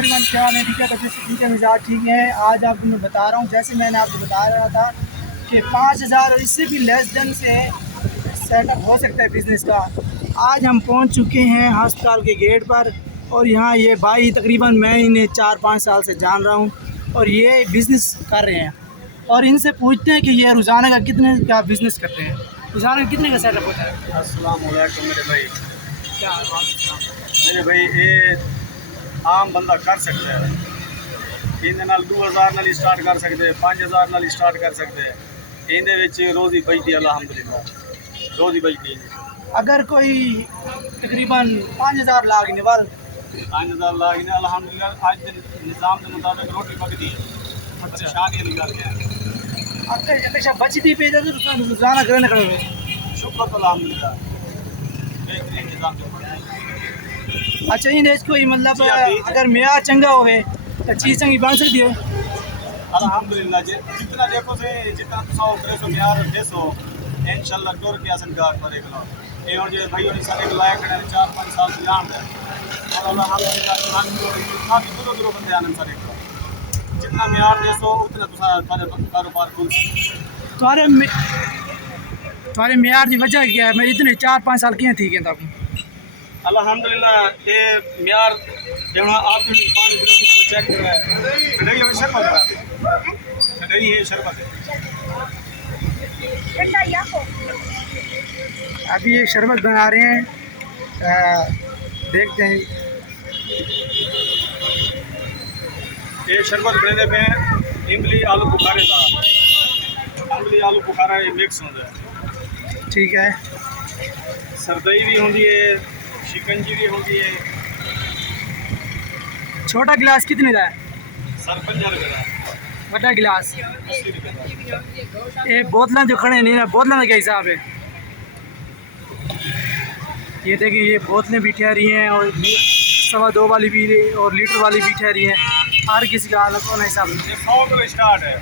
Everyone, क्या हाल है? ठीक है, ठीक है, मिजाज ठीक है। आज आपको मैं बता रहा हूँ, जैसे मैंने आपको बता रहा था कि 5,000 और इससे भी लेस देन से सेटअप हो सकता है बिज़नेस का। आज हम पहुँच चुके हैं अस्पताल के गेट पर और यहाँ ये भाई तकरीबन मैं इन्हें 4-5 साल से जान रहा हूँ और ये बिज़नेस कर रहे हैं और इनसे पूछते हैं कि ये रोज़ाना का कितने का बिज़नेस करते हैं, रोज़ाना का कितने का सेटअप होता है। अस्सलाम वालेकुम मेरे भाई। क्या मेरे भाई ये आम बंदा कर सकता है, ਇਹਦੇ ਨਾਲ 2000 ਨਾਲ स्टार्ट कर सकते हैं, 5000 ਨਾਲ स्टार्ट कर सकते हैं। ਇਹਦੇ ਵਿੱਚ रोज़ी बचती अल्हम्दुलिल्लाह, रोज़ी बचती है। अगर कोई तकरीबन 5,000 लागने वाल 5000 लाख ने अल्हम्दुलिल्लाह आज के निज़ाम के मुताबिक रोटी पकती है। परेशानी नहीं करते हैं। अच्छा बचती पे जाते तो रोज़ाना करने खड़े शुक्र तो अल्हम्दुलिल्लाह बेहतरीन निज़ाम चल रहा है। अच्छा इन कोई मतलब अगर म्यार चंगा हो तो चीज़ चंगी बन सकती है। अल्हम्दुलिल्लाह जितना देखो से जितना तुसा उतरे सो यार देसो इंशाल्लाह टोर के असन गार पर एक लो ये और जे भाई और सारे लायक है 4-5 साल से जान है और अल्हम्दुलिल्लाह काफी दूर बंदे आने सारे जितना म्यार देसो उतना तुसा कारोबार खुल तुम्हारे म्यार की वजह क्या है? मैं इतने 4-5 साल किए थी क्या अल्हम्दुलिल्लाह ये म्यार जब आप पानी चेक कर रहा है कढ़ाई में शरबत है, कढ़ाई है शरबत है। अभी एक शरबत बना रहे हैं, देखते हैं। ये शरबत बनने में इमली आलू बुखारे था, इमली आलू बुखारा ये मिक्स होता है। ठीक है, सरदई भी होती है, शिकंजी भी होती है। छोटा गिलास कितने का है? सर 50 रुपये का, बड़ा गिलास 80 रुपये का। ये बोतलें जो खड़े नहीं ना, बोतलों का क्या हिसाब है? ये देखिए ये बोतलें भी ठहरी हैं और 2.25 वाली भी और लीटर वाली भी ठहरी हैं। हर किसी का अलग होना हिसाब है। 100 को स्टार्ट है।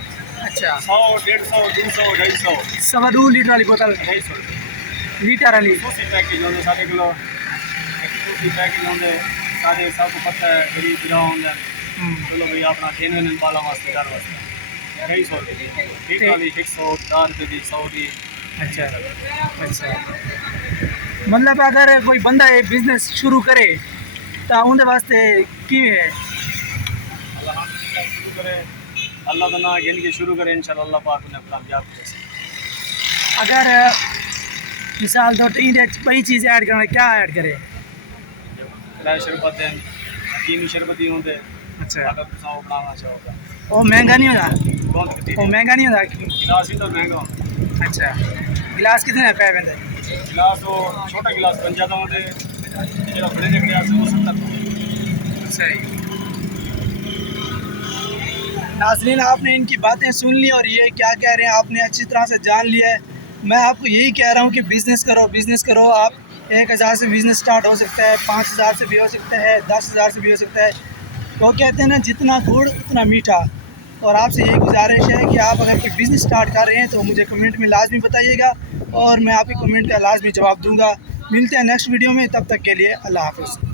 अच्छा 100, 150, 200, 250, 2.25 लीटर वाली बोतल 250 लीटर वाली पैकेज होंगे 7 किलो पैकेज होंगे सारे सबको पता है गरीब गिरा होंगे। चलो भाई अपना खेन वाला वास्ते घर वास्ते 250 रुपये लीटर वाली 110 रुपये की 100 की। अच्छा अच्छा, मतलब अगर कोई बंदा ये बिजनेस शुरू करे तो उनके वास्ते की है? अल्हम्दुलिल्लाह शुरू करे, अल्लाह का नाम गिन के शुरू करे, इंशाल्लाह अल्लाह पाक उन्हें कामयाब करे। अगर मिसाल तो वही चीज़ ऐड करना, क्या ऐड करे? लाई शरबत हैं, हकीमी शरबत ही होंगे। अच्छा अगर तुम वो बनाना चाहोगे वो महंगा नहीं होता? कौन सी वो महंगा नहीं होता? गिलास ही तो महंगा होता। अच्छा गिलास कितने रुपए में? गिलास तो छोटा गिलास 50 होते, जो बड़े ने गिलास वो 70। सही। नाज़रीन, आपने इनकी बातें सुन ली और ये क्या कह रहे हैं आपने अच्छी तरह से जान लिया है। मैं आपको यही कह रहा हूँ कि बिज़नेस करो। आप 1,000 से बिज़नेस स्टार्ट हो सकता है, 5,000 से भी हो सकता है, 10,000 से भी हो सकता है। तो कहते हैं ना, जितना गुड़ उतना मीठा। और आपसे यही गुजारिश है कि आप अगर कोई बिज़नेस स्टार्ट कर रहे हैं तो मुझे कमेंट में लाजमी बताइएगा और मैं आपके कमेंट का लाजमी जवाब दूंगा। मिलते हैं नेक्स्ट वीडियो में, तब तक के लिए अल्लाह हाफ़िज़।